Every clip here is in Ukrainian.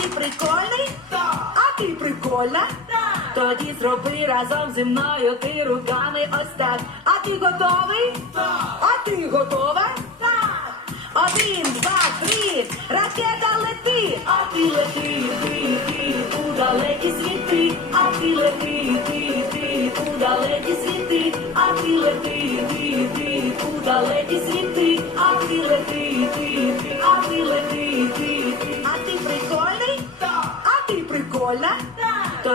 А ти прикольний, Так. Да. а ти прикольна, да. тоді зроби разом зі мною ти руками ось так. А ти готовий? Так. Да. А ти готова? Так. Да. Один, два, три. Ракета лети, а ти лети, ти, ти, ти у далекі світи, а ти лети, ти, ти у далекі світи, а ти лети, ти, ти у далекі світи.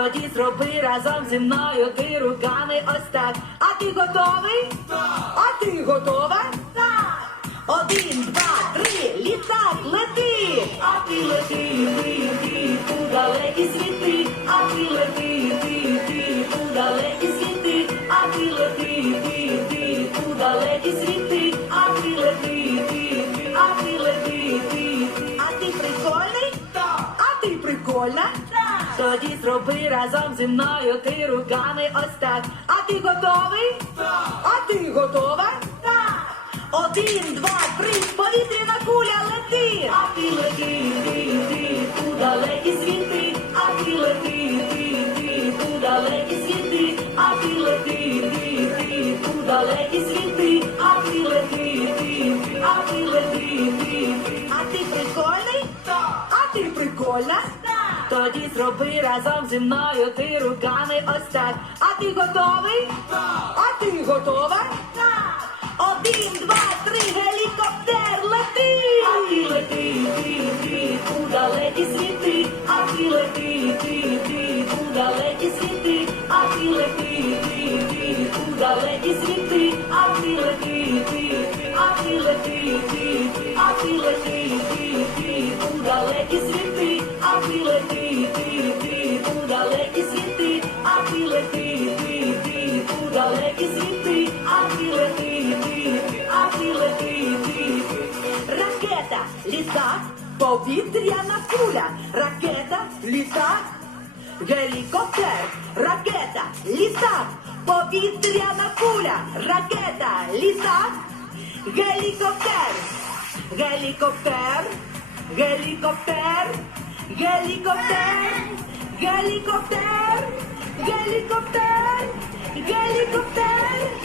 Тоді Зроби разом зі мною ти руками ось так. А ти готовий? Так! А ти готова? Так! Один, два, три, літак лети, а ти лети, лети, ти, у далекі світи, а ти лети, лети, у далекі світи, а ти лети лети, у далекі світи, а ти лети, ти, ти, ти, ти, а ти лети, ти, ти. а ти прикольний? Так! А ти прикольна. Так! зроби разом зі мною ти руками ось так. А ти готовий? Так. А ти готова? Так. Один, два, три, повітряна куля лети. А ти лети, ти, у далекі світи, а ти лети, ти, у далекі світи, а ти лети, у далекі світи, а ти лети, а ти лети, а ти прикольний, Так. а ти прикольна. Тоді зроби разом зі мною ти руками ось так. А ти готовий? Так. А ти готова? Так. Один, два, три, гелікоптер, лети, аді лети, ти у далекі світи, а ти лети, ти, ти, ти у далекі світи, а ти лети, ти, ти, у далекі світи, а ти лети, а ти лети, а ти лети ти. ти, Alcohol, ти, ти, boils, ти Podidria na pura, raqueta, lisa, helicóptero, raqueta, lisa, podidria na pura, raqueta, lisa, helicóptero, helicóptero, helicóptero, helicóptero, helicóptero, helicóptero, helicóptero.